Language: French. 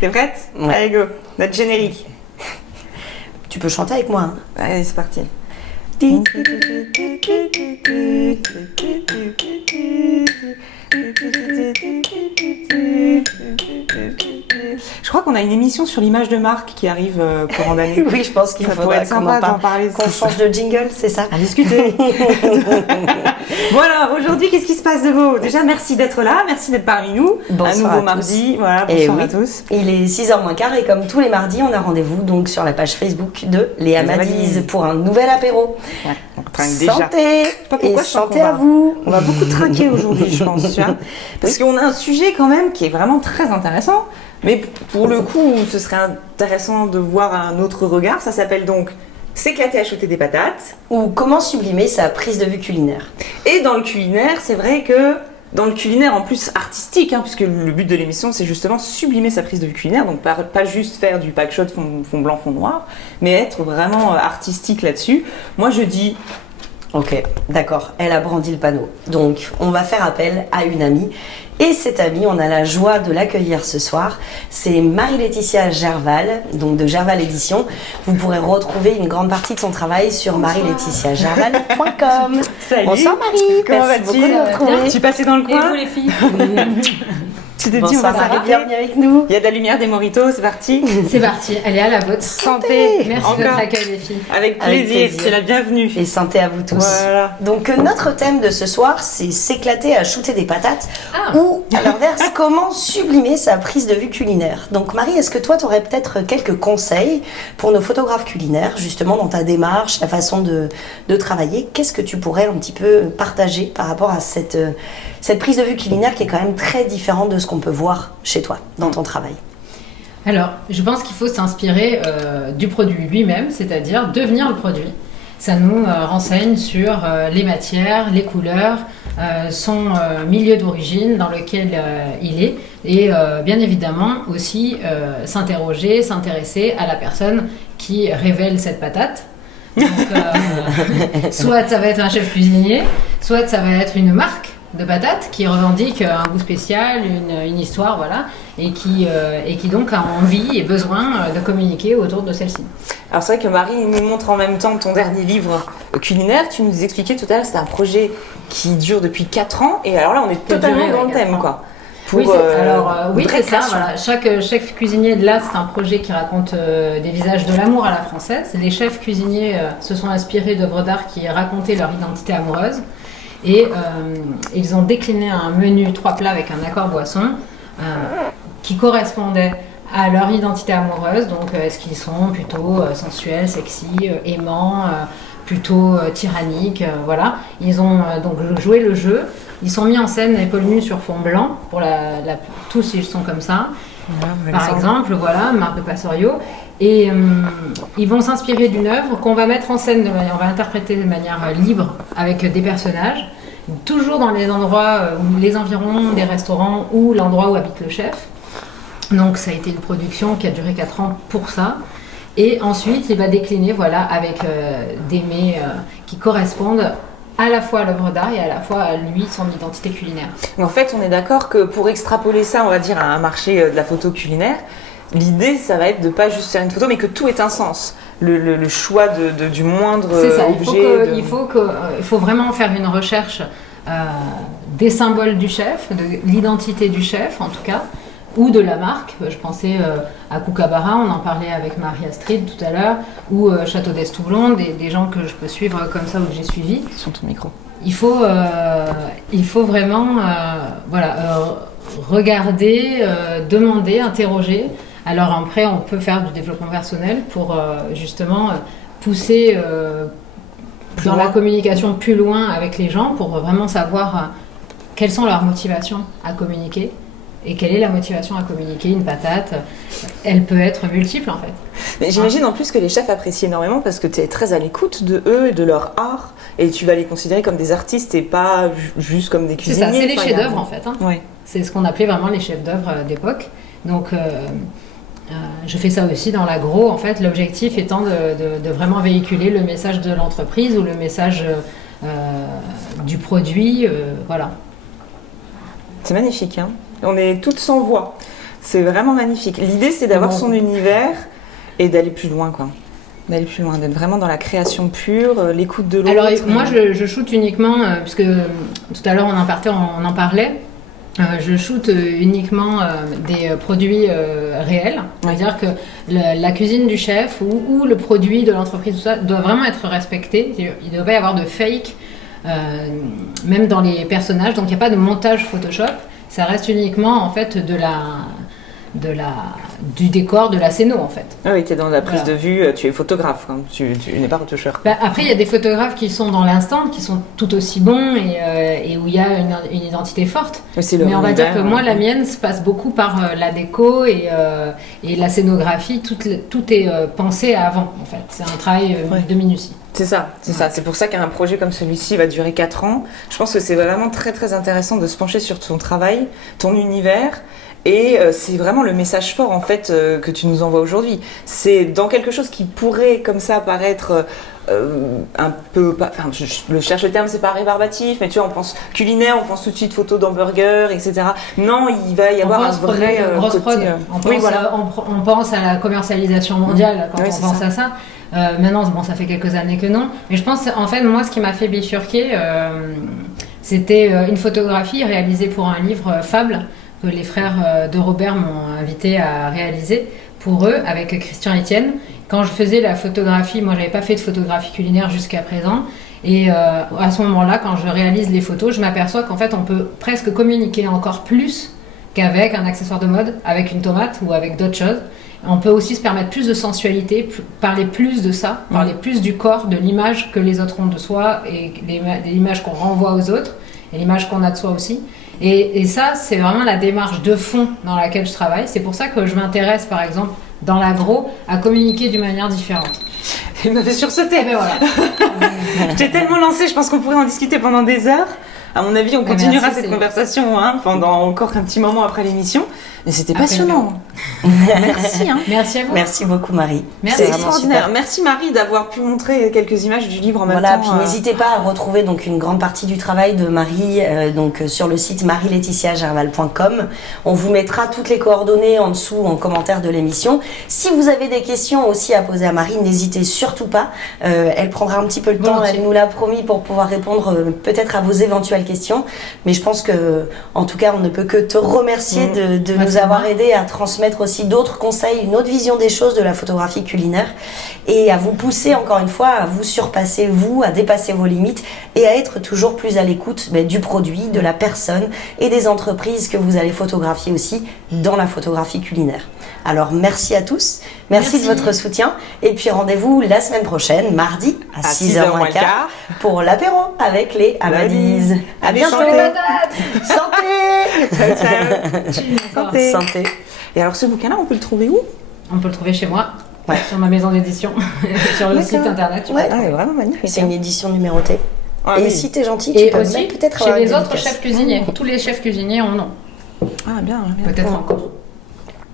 T'es prête? Ouais. Allez, go. Notre générique. Tu peux chanter avec moi. Hein. Allez, c'est parti. Je crois qu'on a une émission sur l'image de marque qui arrive courant d'année. Oui, je pense qu'il Ça faudra pourrait être sympa d'en parler. qu'on change de jingle, c'est ça? À discuter. Bon alors, aujourd'hui, qu'est-ce qui se passe de beau? Déjà, merci d'être là, merci d'être parmi nous. Bonsoir un nouveau à tous. mardi. Voilà, Et bonsoir oui, à tous. il est 6h moins quart et comme tous les mardis, on a rendez-vous donc sur la page Facebook de Léa Léa Madiz Madiz. pour un nouvel apéro. Ouais, on trinque déjà. Santé Pas pourquoi et je sens santé qu'on va- à vous. On va beaucoup trinquer aujourd'hui, je pense, tu vois. Parce qu'on a un sujet quand même qui est vraiment très intéressant. Mais pour le coup, ce serait intéressant de voir un autre regard. Ça s'appelle donc s'éclater à shooter des patates. Ou comment sublimer sa prise de vue culinaire. Et dans le culinaire, c'est vrai que dans le culinaire en plus artistique, hein, puisque le but de l'émission c'est justement sublimer sa prise de vue culinaire, donc pas juste faire du pack shot fond blanc, fond noir, mais être vraiment artistique là-dessus. Moi je dis... Ok, d'accord, elle a brandi le panneau. Donc, on va faire appel à une amie. Et cette amie, on a la joie de l'accueillir ce soir. C'est Marie-Laetitia Gerval, donc de Gerval Édition. Vous pourrez retrouver une grande partie de son travail sur marie-laetitiagerval.com. Salut. Bonsoir Marie, Comment merci vas-tu? beaucoup de nous retrouver. Tu passais dans le Et coin? vous les filles? Tu t'es dit on Bonsoir va Marie, s'arrêter. bienvenue avec nous. Il y a de la lumière, des mojitos, c'est parti. C'est parti, allez à la vôtre. Santé. Merci de Encore. votre accueil les filles. Avec Avec plaisir, plaisir. c'est la bienvenue. Et santé à vous tous. Voilà. Donc notre thème de ce soir, c'est s'éclater à shooter des patates Ah. ou à l'inverse, comment sublimer sa prise de vue culinaire. Donc Marie, est-ce que toi, tu aurais peut-être quelques conseils pour nos photographes culinaires, justement dans ta démarche, la façon de travailler? Qu'est-ce que tu pourrais un petit peu partager par rapport à cette prise de vue culinaire qui est quand même très différente de ce qu'on peut voir chez toi, dans ton travail? Alors, je pense qu'il faut s'inspirer du produit lui-même, c'est-à-dire devenir le produit. Ça nous renseigne sur les matières, les couleurs, son milieu d'origine dans lequel il est et bien évidemment aussi s'interroger, s'intéresser à la personne qui révèle cette patate. Donc, soit ça va être un chef cuisinier, soit ça va être une marque de patates qui revendique un goût spécial, une histoire, voilà, et qui donc a envie et besoin de communiquer autour de celle-ci. Alors c'est vrai que Marie nous montre en même temps ton dernier livre culinaire. Tu nous expliquais tout à l'heure, c'est un projet qui dure depuis 4 ans. Et alors là, on est Qui a totalement duré, dans le 4 thème, ans. quoi. Oui, Pour, oui, vraie c'est ça. création. Voilà. Chaque chef cuisinier de là, c'est un projet qui raconte des visages de l'amour à la française. Les chefs cuisiniers se sont inspirés d'œuvres d'art qui racontaient leur identité amoureuse. Et ils ont décliné un menu 3 plats avec un accord boisson qui correspondait à leur identité amoureuse. Donc, est-ce qu'ils sont plutôt sensuels, sexy, aimants, plutôt tyranniques, voilà. Ils ont donc joué le jeu. Ils sont mis en scène épaules nues sur fond blanc. Pour tous, ils sont comme ça. Par exemple, voilà, Marc de Passorio. Et ils vont s'inspirer d'une œuvre qu'on va mettre en scène, on va interpréter de manière libre avec des personnages, toujours dans les endroits, les environs des restaurants ou l'endroit où habite le chef. Donc ça a été une production qui a duré 4 ans pour ça. Et ensuite, il va décliner voilà, avec des mets qui correspondent à la fois à l'œuvre d'art et à la fois à lui, son identité culinaire. En fait, on est d'accord que pour extrapoler ça, on va dire, à un marché de la photo culinaire, l'idée, ça va être de pas juste faire une photo, mais que tout ait un sens. Le choix du moindre C'est ça, objet. il faut vraiment faire une recherche des symboles du chef, de l'identité du chef en tout cas, ou de la marque. Je pensais à Kookaburra, on en parlait avec Marie-Astrid tout à l'heure, ou Château d'Estoublon, des gens que je peux suivre comme ça ou que j'ai suivis. Sur ton micro. Il faut vraiment regarder, demander, interroger. Alors après, on peut faire du développement personnel pour justement pousser dans la communication plus loin avec les gens pour vraiment savoir quelles sont leurs motivations à communiquer. Et quelle est la motivation à communiquer une patate? Elle peut être multiple en fait. Mais j'imagine en plus que les chefs apprécient énormément parce que tu es très à l'écoute de eux et de leur art et tu vas les considérer comme des artistes et pas juste comme des C'est cuisiniers. ça, c'est les Enfin, chefs-d'œuvre en fait. Hein. Ouais. C'est ce qu'on appelait vraiment les chefs-d'œuvre d'époque. Donc je fais ça aussi dans l'agro. En fait, l'objectif étant de vraiment véhiculer le message de l'entreprise ou le message du produit. Voilà. C'est magnifique, hein. On est toutes sans voix. C'est vraiment magnifique. L'idée, c'est d'avoir son univers et d'aller plus loin, quoi. D'aller plus loin, d'être vraiment dans la création pure, l'écoute de l'autre. Alors moi, je shoote uniquement, puisque tout à l'heure on en parlait, je shoote uniquement des produits réels. C'est-à-dire que la cuisine du chef ou le produit de l'entreprise, tout ça, doit vraiment être respecté. Il ne doit pas y avoir de fake, même dans les personnages. Donc il n'y a pas de montage Photoshop. Ça reste uniquement en fait du décor, de la scéno en fait. Ah oui, tu es dans la prise de vue, tu es photographe, hein. Tu n'es pas retoucheur. Après, il y a des photographes qui sont dans l'instant, qui sont tout aussi bons et où il y a une identité forte. Mais on va dire que moi, la mienne se passe beaucoup par la déco et la scénographie. Tout est pensé avant en fait. C'est un travail de minutie. C'est ça. C'est pour ça qu'un projet comme celui-ci va durer 4 ans. Je pense que c'est vraiment très très intéressant de se pencher sur ton travail, ton univers. Et c'est vraiment le message fort en fait que tu nous envoies aujourd'hui. C'est dans quelque chose qui pourrait comme ça paraître un peu, enfin je cherche le terme, c'est pas rébarbatif, mais tu vois, on pense culinaire, on pense tout de suite photos d'hamburgers, etc. Non, il va y avoir un vrai grosse côté. Prod. On pense à la commercialisation mondiale quand on pense à ça. Maintenant, bon, ça fait quelques années que non. Mais je pense, en fait, moi, ce qui m'a fait bifurquer, c'était une photographie réalisée pour un livre Fable que les frères de Robert m'ont invité à réaliser pour eux avec Christian Etienne. Quand je faisais la photographie, moi j'avais pas fait de photographie culinaire jusqu'à présent, et à ce moment-là, quand je réalise les photos, je m'aperçois qu'en fait on peut presque communiquer encore plus qu'avec un accessoire de mode, avec une tomate ou avec d'autres choses. On peut aussi se permettre plus de sensualité, parler plus de ça, parler plus du corps, de l'image que les autres ont de soi et de l'image qu'on renvoie aux autres et l'image qu'on a de soi aussi. Et ça, c'est vraiment la démarche de fond dans laquelle je travaille. C'est pour ça que je m'intéresse, par exemple, dans l'agro, à communiquer d'une manière différente. Il m'avait sursauté. Mais voilà. J'étais tellement lancée, je pense qu'on pourrait en discuter pendant des heures. À mon avis, on continuera cette conversation pendant encore un petit moment après l'émission. Mais c'était passionnant. Merci. Merci à vous. Merci beaucoup, Marie. Merci. C'est extraordinaire. Super. Merci, Marie, d'avoir pu montrer quelques images du livre en même temps. Puis n'hésitez pas à retrouver donc une grande partie du travail de Marie donc sur le site marielaetitiagerval.com. On vous mettra toutes les coordonnées en dessous en commentaire de l'émission. Si vous avez des questions aussi à poser à Marie, n'hésitez surtout pas. Elle prendra un petit peu le temps, elle nous l'a promis, pour pouvoir répondre peut-être à vos éventuelles questions. Mais je pense que, en tout cas, on ne peut que te remercier de nous avoir aidé à transmettre aussi d'autres conseils, une autre vision des choses de la photographie culinaire, et à vous pousser encore une fois à vous surpasser, vous, à dépasser vos limites et à être toujours plus à l'écoute du produit, de la personne et des entreprises que vous allez photographier aussi dans la photographie culinaire. Alors merci à tous, merci de votre soutien, et puis rendez-vous la semaine prochaine, mardi à 6h15 pour l'apéro avec les Amadis. À bientôt. Santé. Santé. Et alors ce bouquin-là, on peut le trouver où ? On peut le trouver chez moi, sur ma maison d'édition, sur le site internet. Il est vraiment magnifique. C'est une édition numérotée. Et si t'es gentil, tu peux aussi peut-être chez les autres chefs cuisiniers. Tous les chefs cuisiniers en ont. Ah bien. Peut-être encore.